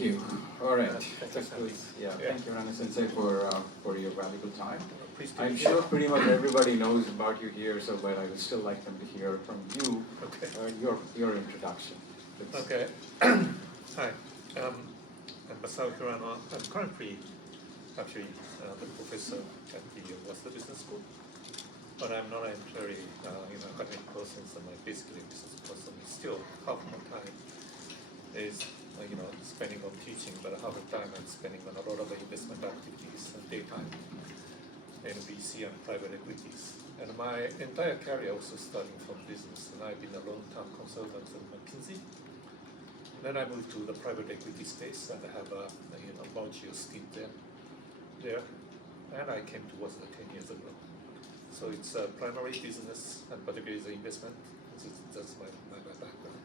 Thank you. All right. Thank you, Thank you, Hirano-sensei, for your valuable time. Please do. I'm sure pretty much everybody knows about you here, so but I would still like them to hear from you, your introduction. Okay. Hi, I'm Masao Hirano. I'm currently actually the professor at the Wasedda Business School, but I'm not entirely academic person, so my basically business person is still half my time is spending on teaching, but half the time I'm spending on a lot of investment activities and daytime in VC and private equities. And my entire career also starting from business, and I've been a long-term consultant at McKinsey. Then I moved to the private equity space, and I have a multi-year stint there. And I came to Wasedda 10 years ago. So it's primary business, and particularly the investment. That's my background.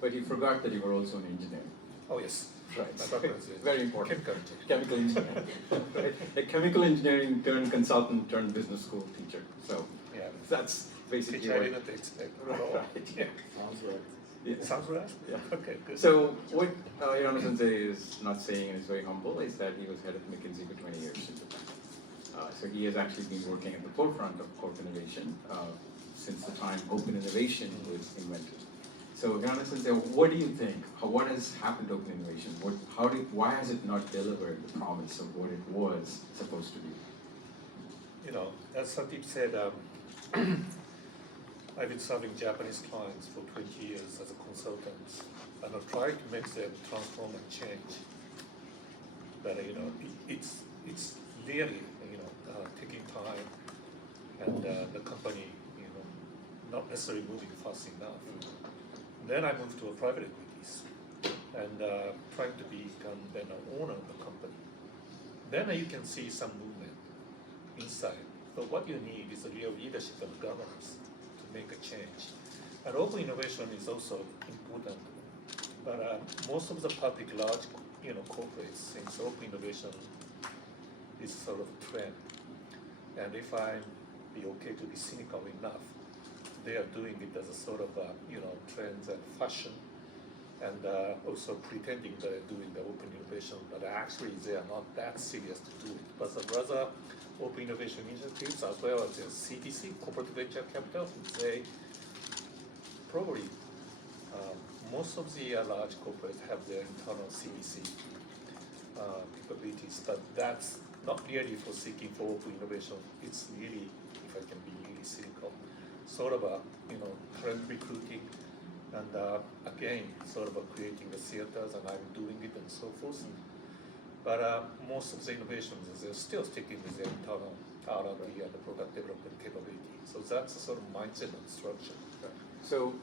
But you forgot that you were also an engineer. Oh yes, right. My background is very important. Chemical engineering. Chemical engineering. A chemical engineering turned consultant turned business school teacher. So yeah, that's basically which I didn't expect at all. Yeah. Sounds right. Yeah. Sounds right? Yeah. Okay, good. So what Hirano-sensei is not saying, and is very humble, is that he was head of McKinsey for 20 years in Japan. So he has actually been working at the forefront of corp innovation since the time open innovation was invented. So Hirano-sensei, what do you think? What has happened to open innovation? Why has it not delivered the promise of what it was supposed to be? As Sandeep said, I've been serving Japanese clients for 20 years as a consultant, and I've tried to make them transform and change. But it's really taking time, and the company not necessarily moving fast enough. Then I moved to a private equities and trying to become then an owner of the company. Then you can see some movement inside. But what you need is a real leadership and governance to make a change. And open innovation is also important. But most of the public large corporates think open innovation is sort of trend. And if I be okay to be cynical enough, they are doing it as a sort of trends and fashion, and also pretending they're doing the open innovation, but actually they are not that serious to do it. But rather, open innovation initiatives as well as the CVC, corporate venture capital, they probably most of the large corporates have their internal CVC capabilities, but that's not really for seeking for open innovation. It's really, if I can be really cynical, sort of a trend recruiting, and again sort of creating the theaters, and I'm doing it and so forth. But most of the innovations they're still sticking with their internal R&D and the product development capability. So that's a sort of mindset and structure. So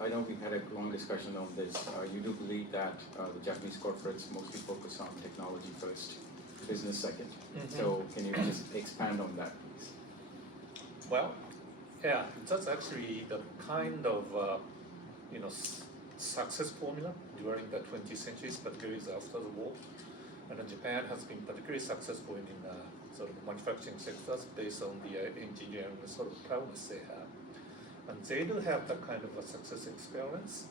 I know we had a long discussion on this. You do believe that the Japanese corporates mostly focus on technology first, business second. Mm-hmm. So can you just expand on that, please? Well, yeah, that's actually the kind of success formula during the 20th century, particularly after the war. And Japan has been particularly successful in sort of manufacturing sectors based on the engineering sort of prowess they have. And they do have that kind of a success experience.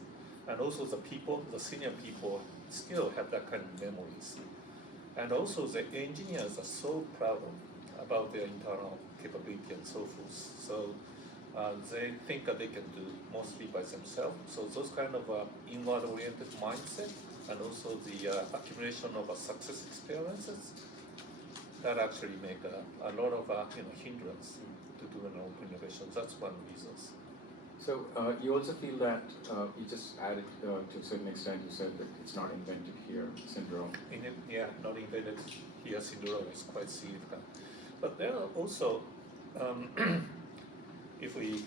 And also the people, the senior people, still have that kind of memories. And also the engineers are so proud about their internal capability and so forth. So they think that they can do mostly by themselves. So those kind of inward-oriented mindset, and also the accumulation of success experiences, that actually make a lot of hindrance to do an open innovation. That's one reason. So you also feel that you just added to a certain extent. You said that it's not invented here syndrome. Not invented here syndrome is quite significant. But there are also, if we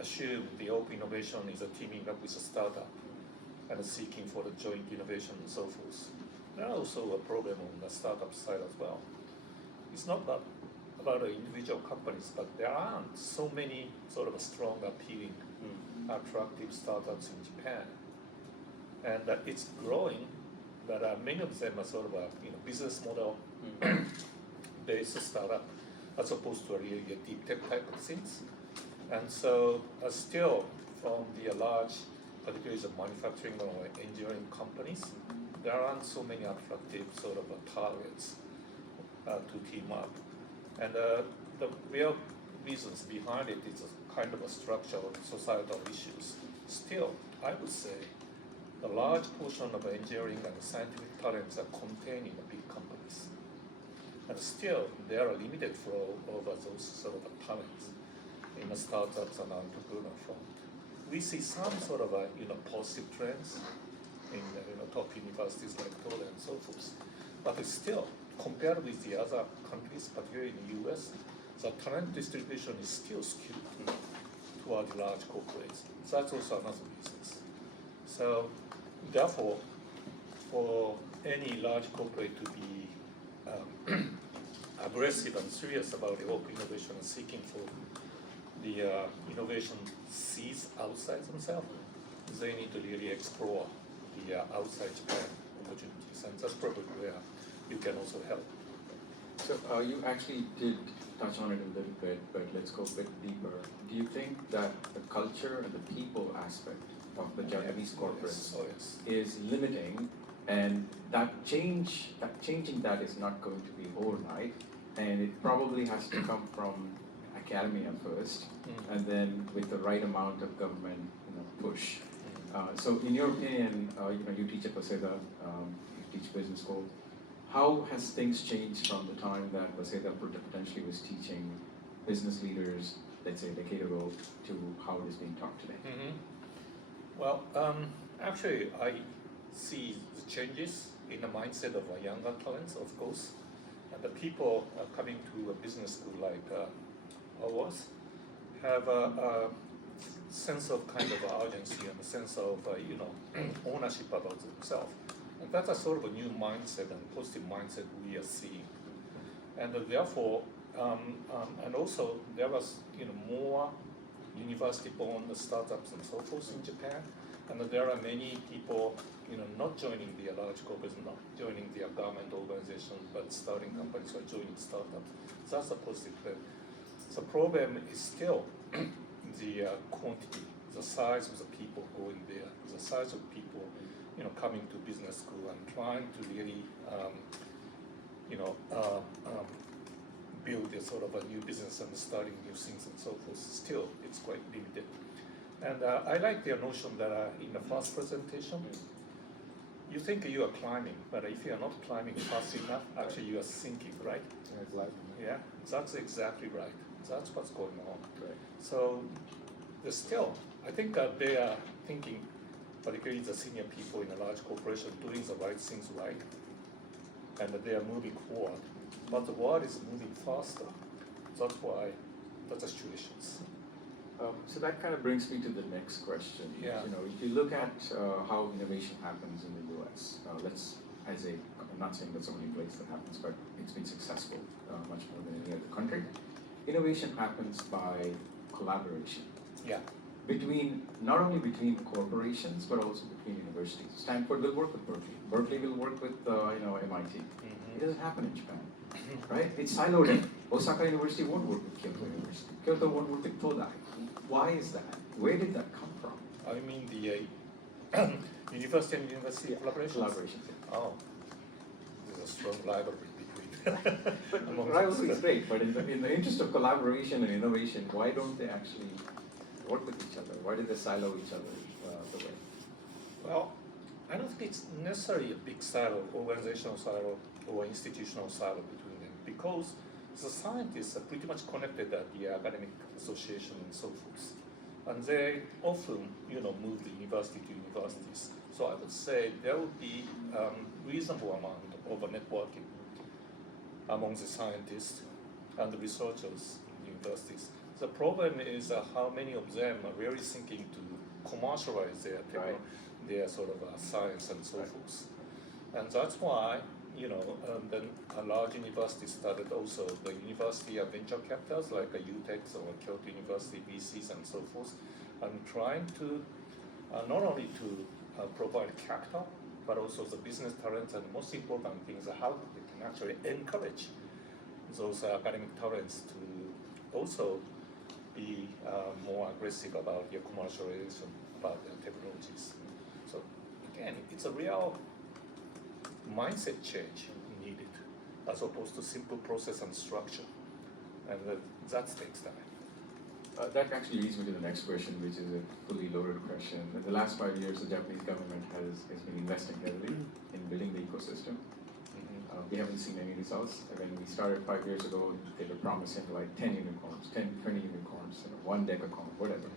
assume the open innovation is teaming up with a startup and seeking for the joint innovation and so forth, there are also a problem on the startup side as well. It's not about the individual companies, but there aren't so many sort of strong, appealing, attractive startups in Japan. And it's growing, but many of them are sort of a business model based startup as opposed to a really deep tech type of things. And so still from the large, particularly the manufacturing or engineering companies, there aren't so many attractive sort of targets to team up. And the real reasons behind it is a kind of a structural societal issues. Still, I would say a large portion of engineering and scientific talents are contained in the big companies. And still, there are limited flow of those sort of talents in the startups and entrepreneur front. We see some sort of positive trends in top universities like Toronto and so forth. But it's still, compared with the other countries, particularly in the US, the talent distribution is still skewed toward large corporates. That's also another reason. So therefore, for any large corporate to be aggressive and serious about the open innovation and seeking for the innovation seeds outside themselves, they need to really explore the outside Japan opportunities, and that's probably where you can also help. So you actually did touch on it a little bit, but let's go a bit deeper. Do you think that the culture and the people aspect of the Japanese corporates is limiting, and that changing that is not going to be overnight, and it probably has to come from academia first, and then with the right amount of government push. So in your opinion, you teach at Wasedda, you teach business school. How has things changed from the time that Wasedda potentially was teaching business leaders, let's say a decade ago, to how it is being taught today? Well, actually, I see the changes in the mindset of younger talents, of course, and the people coming to a business school like ours have a sense of kind of urgency and a sense of ownership about themselves. And that's a sort of a new mindset and positive mindset we are seeing. And therefore, and also there was more university-born startups and so forth in Japan. And there are many people not joining the large corporates, not joining the government organizations, but starting companies or joining startups. That's a positive trend. The problem is still the quantity, the size of the people going there, the size of people coming to business school and trying to really build a sort of a new business and starting new things and so forth. Still, it's quite limited. And I like their notion that in the first presentation, you think you are climbing, but if you are not climbing fast enough, actually you are sinking, right? Yeah, that's exactly right. That's what's going on. Right. So still, I think they are thinking, particularly the senior people in a large corporation, doing the right things right, and they are moving forward. But the world is moving faster. That's why that's the situation. So that kind of brings me to the next question. Yeah. If you look at how innovation happens in the US, I'm not saying that's the only place that happens, but it's been successful much more than any other country. Innovation happens by collaboration. Yeah. Not only between corporations, but also between universities. Stanford will work with Berkeley. Berkeley will work with MIT. It doesn't happen in Japan, right? It's siloed in. Osaka University won't work with Kyoto University. Kyoto won't work with Todai. Why is that? Where did that come from? I mean the university and university collaboration. Collaboration. Oh, there's a strong rivalry between. But rivalry is great. But in the interest of collaboration and innovation, why don't they actually work with each other? Why do they silo each other the way? Well, I don't think it's necessarily a big silo, organizational silo, or institutional silo between them, because the scientists are pretty much connected at the academic association and so forth. And they often, move the university to universities. So I would say there would be reasonable amount of networking among the scientists and the researchers in universities. The problem is how many of them are really thinking to commercialize their sort of science and so forth. And that's why, then a large university started also the university venture capitals like UTEX or Kyoto University VCs and so forth, and trying to not only to provide capital, but also the business talents, and the most important thing is how they can actually encourage those academic talents to also be more aggressive about their commercialization, about their technologies. So again, it's a real mindset change needed, as opposed to simple process and structure, and that takes time. That actually leads me to the next question, which is a fully loaded question. In the last 5 years, the Japanese government has been investing heavily in building the ecosystem. We haven't seen any results. When we started 5 years ago, they were promising like 10 unicorns, 10, 20 unicorns, one decacorn, whatever.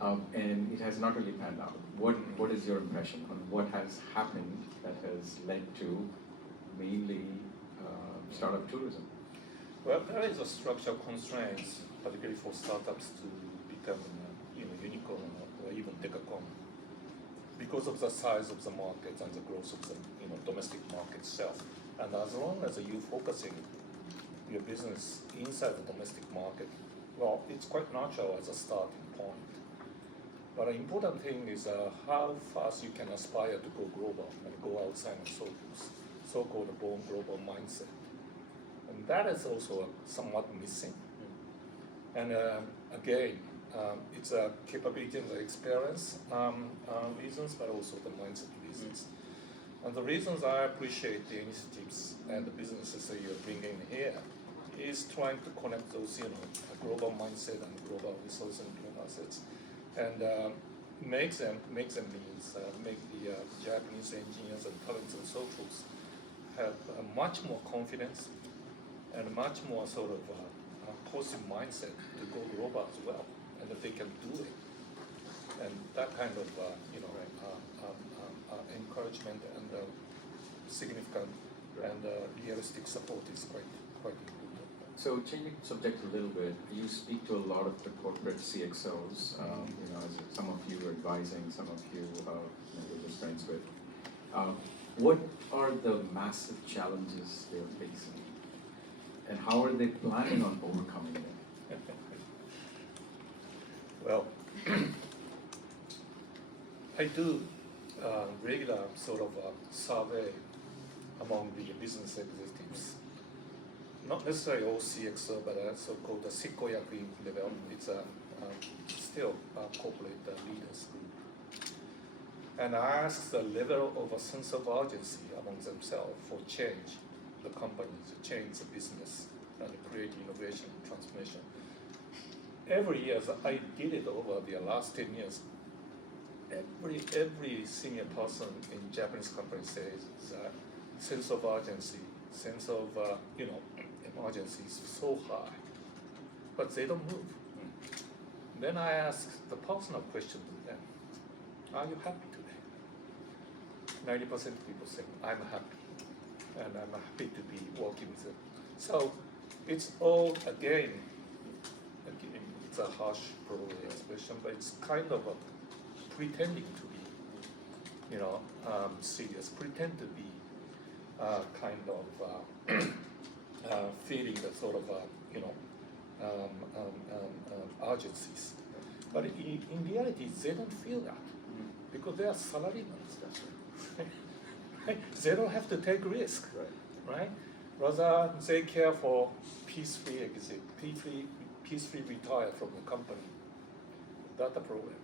And it has not really panned out. What is your impression on what has happened that has led to mainly startup tourism? Well, there is a structural constraints, particularly for startups to become, unicorn or even decacorn, because of the size of the market and the growth of the, domestic market itself. And as long as you're focusing your business inside the domestic market, well, it's quite natural as a starting point. But the important thing is how fast you can aspire to go global and go outside of so-called born global mindset. And that is also somewhat missing. And again, it's a capability and the experience reasons, but also the mindset reasons. And the reasons I appreciate the initiatives and the businesses that you're bringing here is trying to connect those, global mindset and global resource and human assets, and make the Japanese engineers and talents and so forth have much more confidence and much more sort of positive mindset to go global as well, and that they can do it. And that kind of encouragement and significant and realistic support is quite important. So changing subject a little bit, you speak to a lot of the corporate CXOs. As some of you are advising, some of you you're just friends with. What are the massive challenges they're facing, and how are they planning on overcoming them? Well, I do regular sort of survey among the business executives. Not necessarily all CXO, but so-called the Sikoyaku level. It's still a corporate leaders group. And I ask the level of a sense of urgency among themselves for change, the company, to change the business, and create innovation and transformation. Every year, I did it over the last 10 years. Every senior person in Japanese company says that sense of urgency, sense of emergency is so high, but they don't move. Then I ask the personal question to them: are you happy today? 90% of people say, I'm happy, and I'm happy to be working with them. So it's all again it's a harsh probably expression, but it's kind of pretending to be, serious, pretend to be kind of feeling the sort of, urgencies. But in reality, they don't feel that because they are salarymen. Right? They don't have to take risk, right? Rather, they care for peacefully exit, peacefully retire from the company. That's the problem.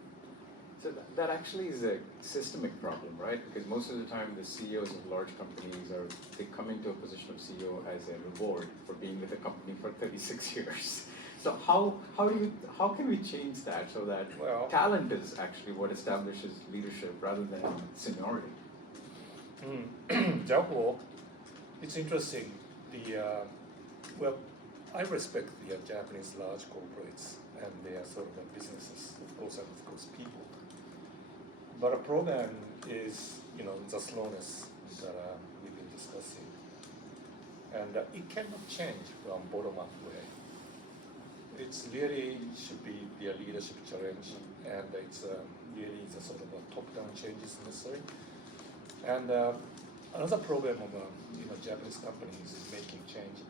So that actually is a systemic problem, right? Because most of the time the CEOs of large companies they come into a position of CEO as a reward for being with the company for 36 years. So how can we change that so that talent is actually what establishes leadership rather than seniority? Therefore, it's interesting. I respect the Japanese large corporates and their sort of businesses, of course people. But the problem is, the slowness that we've been discussing. And it cannot change from bottom-up way. It's really should be their leadership challenge, and it's really the sort of a top-down changes necessary. And another problem of Japanese companies is making change.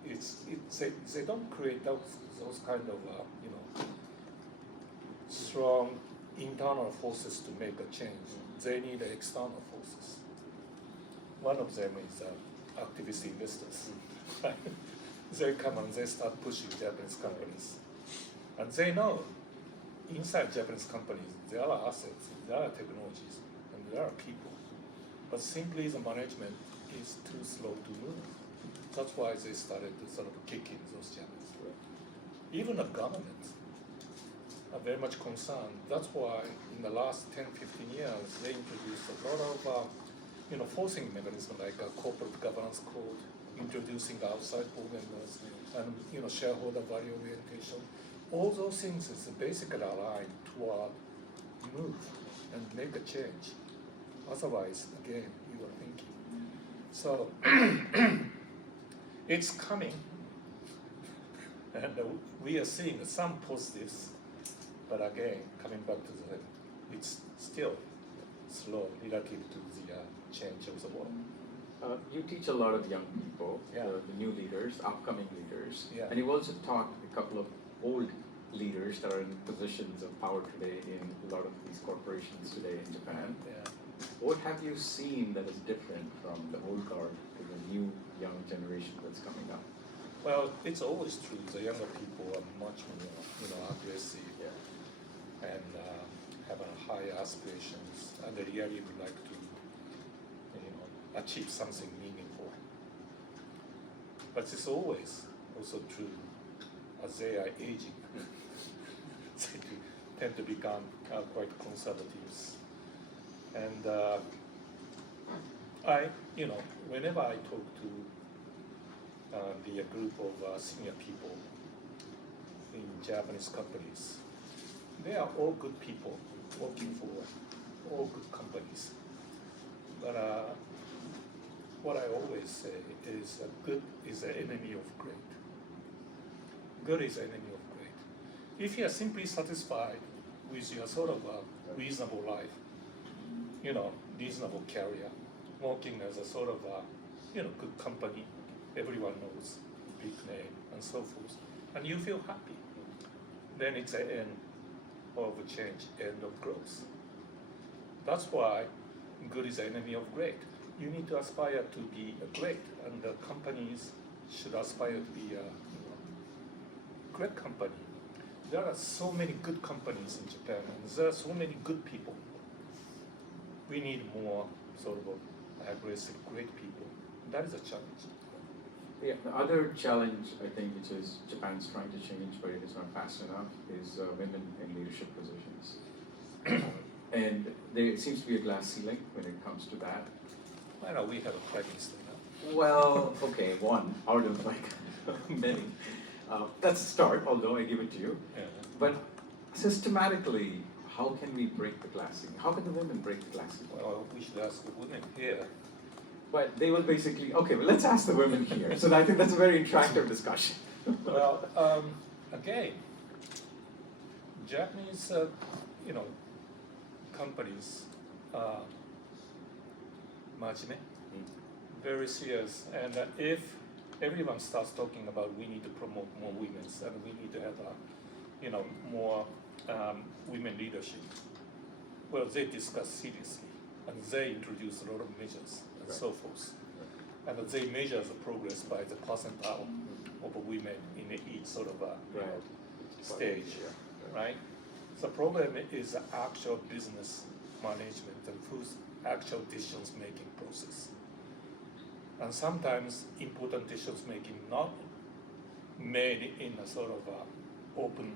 They don't create those kind of strong internal forces to make a change. They need external forces. One of them is activist investors. They come and they start pushing Japanese companies. And they know inside Japanese companies there are assets, there are technologies, and there are people. But simply the management is too slow. That's why they started to sort of kick in those channels. Even the government are very much concerned. That's why in the last 10, 15 years, they introduced a lot of forcing mechanism like a corporate governance code, introducing outside board members, and shareholder value orientation. All those things is basically aligned toward move and make a change. Otherwise, again, you are thinking. So it's coming, and we are seeing some positives, but again, coming back to it's still slow relative to the change of the world. You teach a lot of young people, Yeah. the new leaders, upcoming leaders, Yeah. and you've also taught a couple of old leaders that are in positions of power today in a lot of these corporations today in Japan. Yeah. What have you seen that is different from the old guard to the new young generation that's coming up? Well, it's always true. The younger people are much more, aggressive and have higher aspirations, and they really would like to, achieve something meaningful. But it's always also true as they are aging. They tend to become quite conservatives. And whenever I talk to the group of senior people in Japanese companies, they are all good people working for all good companies. But what I always say is good is the enemy of great. Good is the enemy of great. If you are simply satisfied with your sort of reasonable life, reasonable career, working as a sort of good company, everyone knows, big name, and so forth, and you feel happy, then it's the end of change, end of growth. That's why good is the enemy of great. You need to aspire to be great, and the companies should aspire to be a great company. There are so many good companies in Japan, and there are so many good people. We need more sort of aggressive, great people. That is a challenge. Yeah, the other challenge, I think, which is Japan's trying to change, but it is not fast enough, is women in leadership positions. And there seems to be a glass ceiling when it comes to that. Well, we have a prime minister now. Well, okay, one out of like many. That's a start, although I give it to you. Yeah. But systematically, how can we break the glass ceiling? How can the women break the glass ceiling? Well, we should ask the women here. But they will basically, okay, well, let's ask the women here. So I think that's a very interactive discussion. Well, again, Japanese, companies are majime, very serious. And if everyone starts talking about we need to promote more women and we need to have, more women leadership, well, they discuss seriously and they introduce a lot of measures and so forth. And they measure the progress by the percentile of women in each sort of stage, right? The problem is the actual business management and whose actual decisions-making process. And sometimes important decisions-making not made in a sort of open,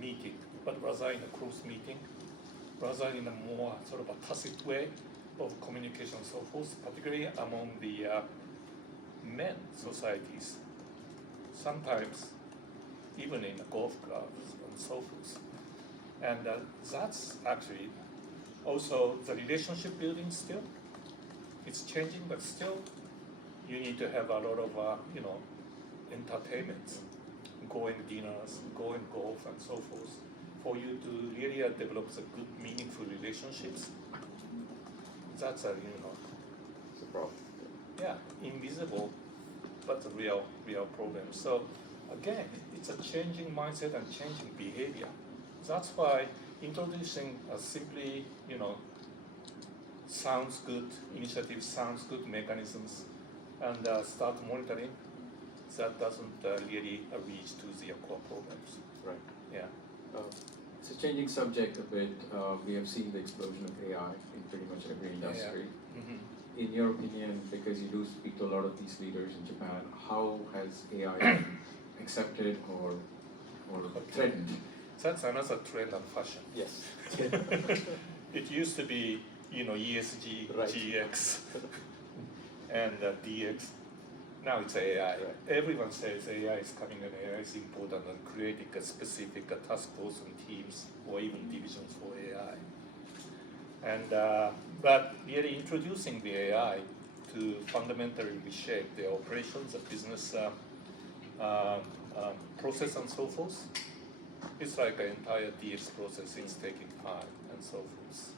meeting, but rather in a closed meeting, rather in a more sort of a tacit way of communication and so forth, particularly among the men societies. Sometimes even in the golf clubs and so forth. And that's actually also the relationship building still. It's changing, but still you need to have a lot of, entertainment, going dinners, going golf and so forth, for you to really develop the good, meaningful relationships. That's It's a problem. yeah, invisible, but a real problem. So again, it's a changing mindset and changing behavior. That's why introducing a simply, sounds good initiative, sounds good mechanisms, and start monitoring, that doesn't really reach to the core problems. Right. Yeah. It's a changing subject a bit. We have seen the explosion of AI in pretty much every industry. Yeah. Mm-hmm. in your opinion, because you do speak to a lot of these leaders in Japan, how has AI been accepted or threatened? That's another trend and fashion. Yes. It used to be, ESG, Right. GX, and DX. Now it's AI. Right. Everyone says AI is coming and AI is important and creating a specific task force and teams or even divisions for AI. And but really introducing the AI to fundamentally reshape their operations, the business process and so forth. It's like an entire DX process is taking time and so forth.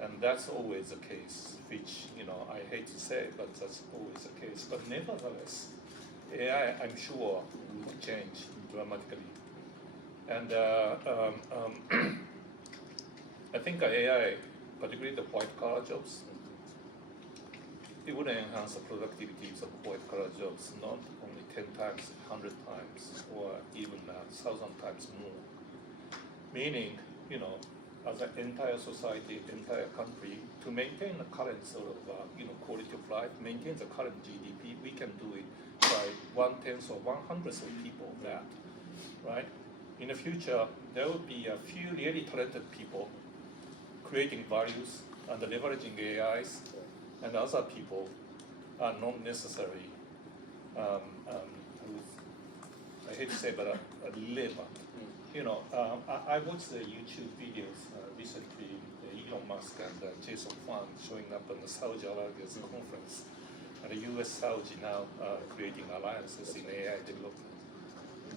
And that's always the case, which, I hate to say, but that's always the case. But nevertheless, AI, I'm sure, will change dramatically. And I think AI, particularly the white-collar jobs, it would enhance the productivity of white-collar jobs, not only 10 times, 100 times, or even 1,000 times more. Meaning, as an entire society, entire country, to maintain the current sort of, quality of life, maintain the current GDP, we can do it by 1/10 or 1/100 of people that, right? In the future, there will be a few really talented people creating values and leveraging AIs, and other people are not necessarily, I hate to say, but relevant. I watched the YouTube videos recently, Elon Musk and Jason Fung showing up on the Saudi Arabia's conference, and the US Saudi now creating alliances in AI development.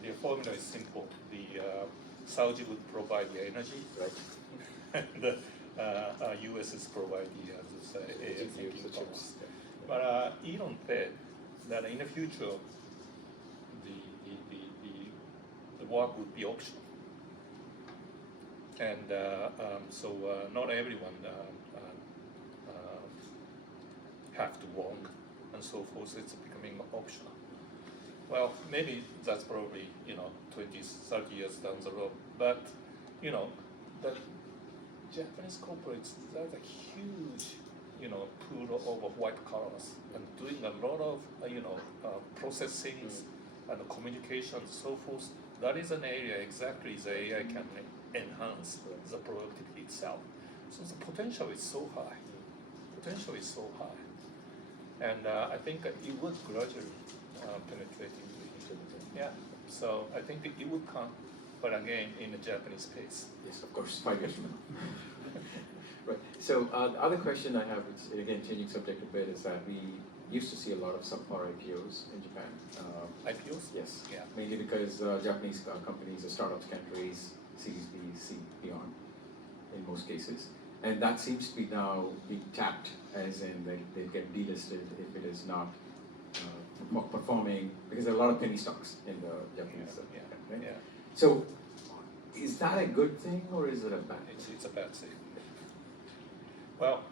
The formula is simple. The Saudi would provide the energy, Right. and the US is providing the AI thinking powers. But Elon said that in the future, the work would be optional. And so not everyone have to work and so forth. It's becoming optional. Well, maybe that's probably 20, 30 years down the road. But the Japanese corporates, there's a huge pool of white collars and doing a lot of processing and communication and so forth. That is an area exactly the AI can enhance the productivity itself. So the potential is so high. And I think it would gradually penetrate into it. Yeah. So I think it would come, but again, in the Japanese pace. Yes, of course, 5 years from now. Right. So the other question I have, which again changing subject a bit, is that we used to see a lot of subpar IPOs in Japan. IPOs? Yes. Yeah. Mainly because Japanese companies or startups can't raise Series B, C, beyond, in most cases. And that seems to be now being tapped, as in they get delisted if it is not performing, because there are a lot of penny stocks in the Japanese right? Yeah. So is that a good thing or is it a bad thing? It's a bad thing. Well,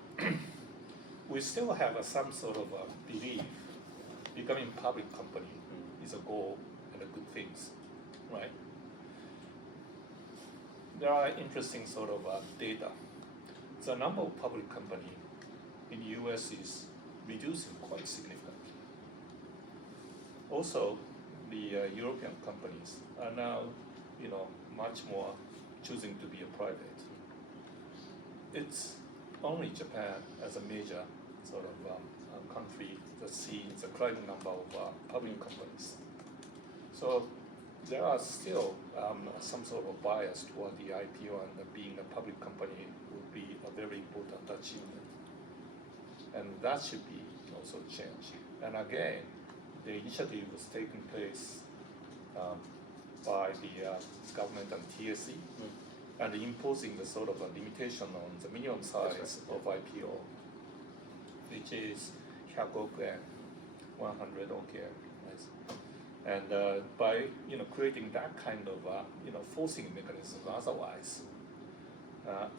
we still have some sort of belief becoming public company is a goal and a good things, right? There are interesting sort of data. The number of public company in the US is reducing quite significantly. Also, the European companies are now, much more choosing to be a private. It's only Japan as a major sort of country that sees the climbing number of public companies. So there are still some sort of bias toward the IPO, and being a public company would be a very important achievement. And that should be also changed. And again, the initiative was taking place by the government and TSE, and imposing the sort of a limitation on the minimum size of IPO, which is 100 oku yen, 100 oku yen. And by creating that kind of forcing mechanism, otherwise,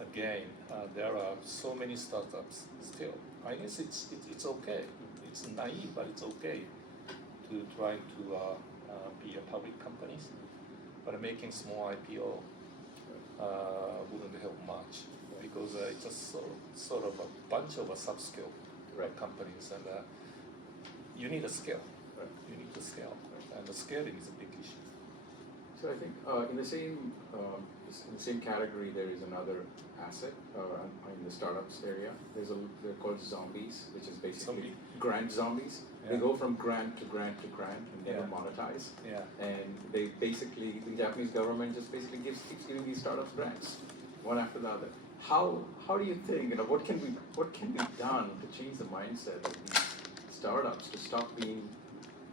again, there are so many startups still. I guess it's okay. It's naive, but it's okay to try to be a public company. But making small IPO wouldn't help much, because it's a sort of a bunch of a sub-skill Right. companies, and you need a scale. Right. You need to scale, and the scaling is a big issue. So I think in the same category, there is another asset in the startups area. They're called zombies, which is basically grant zombies. They Yeah. go from grant to grant to grant and never Yeah. monetize. Yeah. And they basically, the Japanese government just basically keeps giving these startups grants, one after the other. How do you think, what can be done to change the mindset of these startups to stop being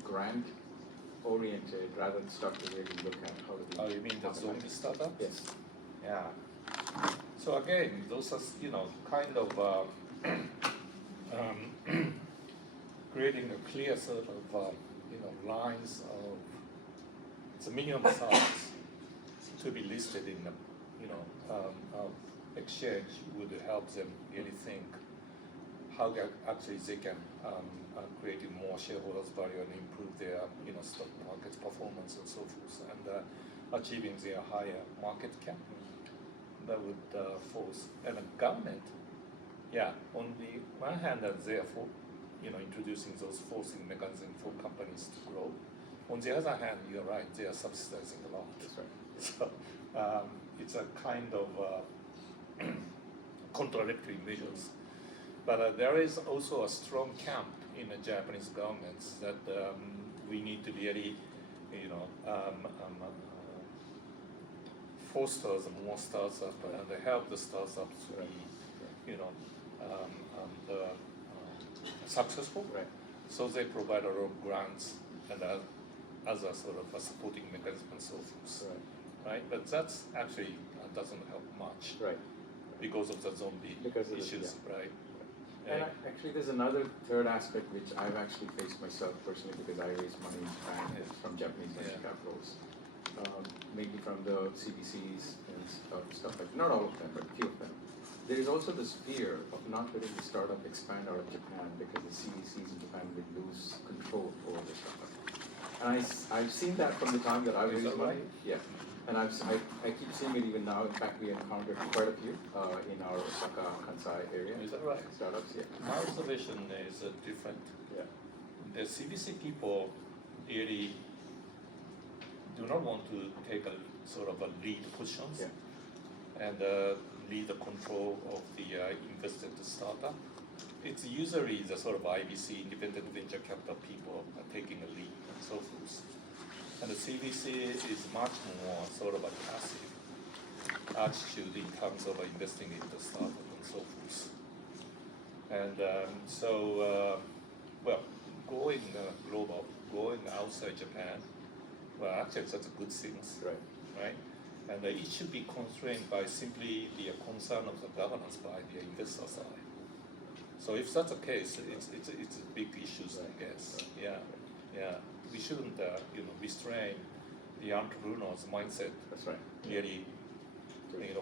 grant oriented rather than start to really look at how to be. Oh, you mean the zombie startups? Yes. Yeah. So again, those are kind of creating a clear sort of lines of the minimum size to be listed in the exchange would help them really think how actually they can create more shareholders value and improve their stock market performance and so forth, and achieving their higher market cap. That would force, and the government, on the one hand, they are introducing those forcing mechanisms for companies to grow. On the other hand, you're right, they are subsidizing a lot. That's right. So it's a kind of contradictory measures. But there is also a strong camp in the Japanese government that we need to really, foster more startups and help the startups to be, successful. Right. So they provide a lot of grants and other sort of supporting mechanism and so forth. Right? But that's actually doesn't help much. Right. Because of the zombie issues, right? And actually, there's another third aspect which I've actually faced myself personally because I raised money in Japan from Japanese venture capitals, mainly from the CVCs and stuff like that. Not all of them, but a few of them. There is also this fear of not letting the startup expand out of Japan because the CVCs in Japan will lose control over the startup. And I've seen that from the time that I raised money. Yeah. And I keep seeing it even now. In fact, we encountered quite a few in our Osaka, Kansai area. Is that right? Startups, yeah. My observation is different. Yeah. The CVC people really do not want to take a sort of a lead positions and lead the control of the invested startup. It's usually the sort of IVC, independent venture capital people are taking a lead and so forth. And the CVC is much more sort of a passive attitude in terms of investing in the startup and so forth. And going global, going outside Japan, well, actually that's a good thing, right? And it should be constrained by simply the concern of the governance by the investor side. So if that's the case, it's a big issue, I guess. Yeah. We shouldn't, restrain the entrepreneur's mindset. That's right. Really,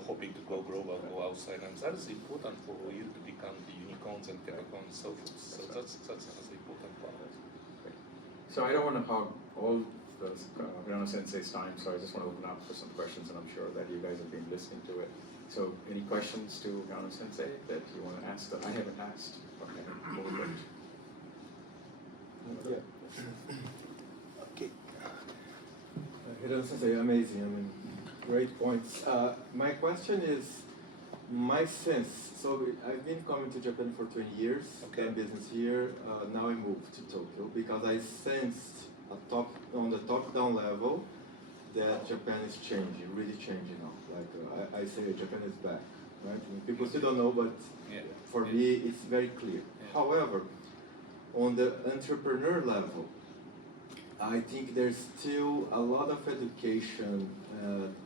hoping to go global, go outside, and that is important for you to become the unicorns and unicorns and so forth. So that's an important part. So I don't want to hog all the Hirano Sensei's time, so I just want to open up for some questions, and I'm sure that you guys have been listening to it. So any questions to Hirano Sensei that you want to ask that I haven't asked? Okay, Yeah. Okay. Hirano Sensei, amazing. I mean, great points. My question is, my sense. So I've been coming to Japan for 20 years. Done business here. Now I moved to Tokyo because I sensed on the top-down level that Japan is changing, really changing now. Like I say, Japan is back, right? I mean, people still don't know, but for me, it's very clear. However, on the entrepreneur level, I think there's still a lot of education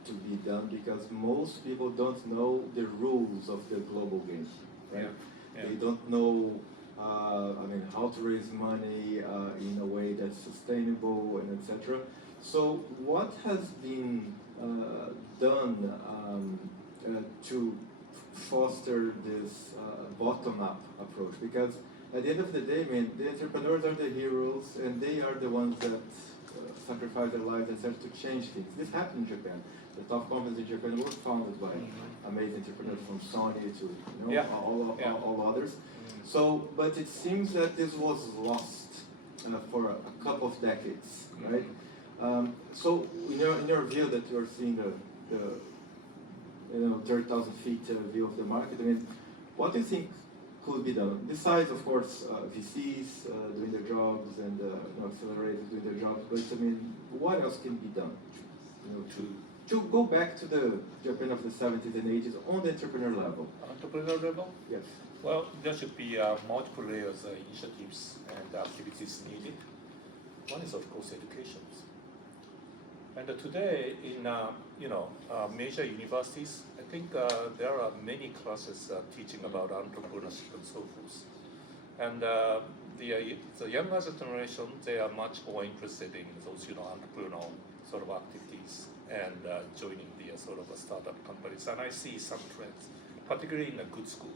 to be done because most people don't know the rules of the global game, right? They don't know, how to raise money in a way that's sustainable and etc. So what has been done to foster this bottom-up approach? Because at the end of the day, man, the entrepreneurs are the heroes, and they are the ones that sacrificed their lives and started to change things. This happened in Japan. The top companies in Japan were founded by amazing entrepreneurs from Sony to all others. So, but it seems that this was lost for a couple of decades, right? So, in your view, that you are seeing the 30,000 feet view of the market, I mean, what do you think could be done? Besides, of course, VCs doing their jobs and accelerators doing their jobs, but I mean, what else can be done? To go back to the Japan of the 70s and 80s on the entrepreneur level. Entrepreneur level? Yes. Well, there should be multiple layers initiatives and activities needed. One is, of course, education. And today, in major universities, I think there are many classes teaching about entrepreneurship and so forth. And the younger generation, they are much more interested in those entrepreneurial sort of activities and joining the sort of startup companies. And I see some trends, particularly in a good school.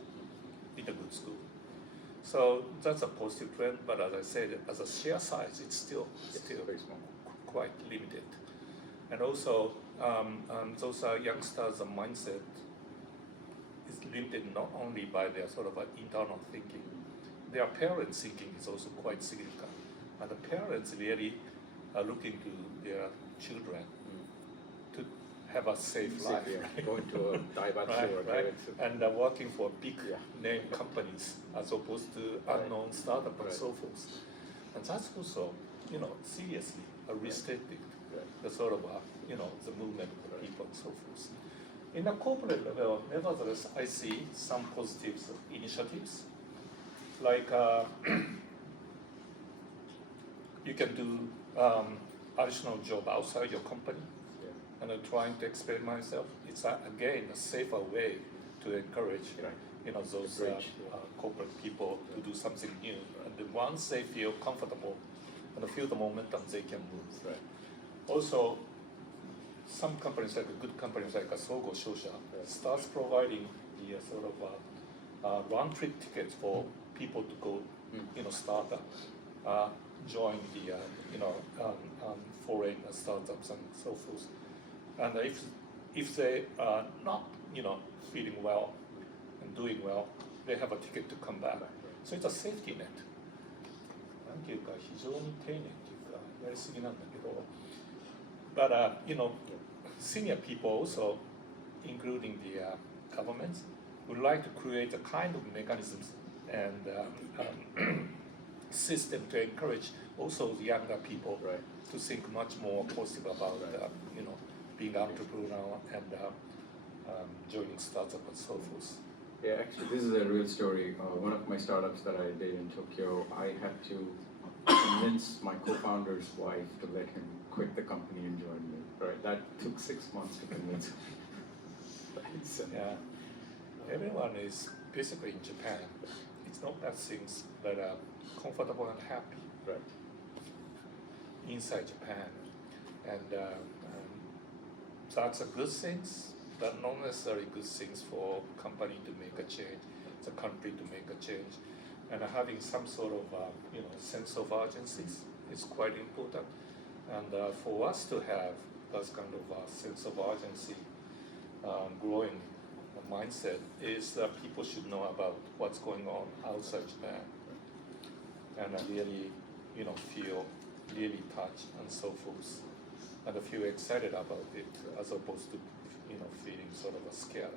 So that's a positive trend, but as I said, as a share size, it's still very small. quite limited. And also, those youngsters' mindset is limited not only by their sort of internal thinking, their parents' thinking is also quite significant. And the parents really are looking to their children to have a safe life. Going to a Daibatsu or right? Daibatsu. And working for big name companies as opposed to unknown startup and so forth. And that's also, seriously restricted the sort of, the movement of people and so forth. In the corporate level, nevertheless, I see some positive initiatives. Like you can do additional job outside your company and trying to explain myself. It's again a safer way to encourage those corporate people to do something new. And then once they feel comfortable and feel the momentum, they can move. Right. Also, some companies, like good companies like Sogo Shosha, starts providing the sort of round-trip tickets for people to go, start up, join the foreign startups and so forth. And if they are not, feeling well and doing well, they have a ticket to come back. So it's a safety net. なんていうか非常に丁寧っていうかやりすぎなんだけど。But senior people also, including the governments, would like to create a kind of mechanisms and system to encourage also the younger people to think much more positive about being entrepreneurial and joining startup and so forth. Yeah, actually, this is a real story. One of my startups that I did in Tokyo, I had to convince my co-founder's wife to let him quit the company and join me. Right, that took 6 months to convince him. So, Everyone is basically in Japan. It's not that things that are comfortable and happy inside Japan, and that's a good thing, but not necessarily good things for company to make a change, the country to make a change, and having some sort of sense of urgency is quite important, and for us to have that kind of sense of urgency, growing mindset is that people should know about what's going on outside Japan, and really, feel really touched and so forth, and feel excited about it as opposed to, feeling sort of scared.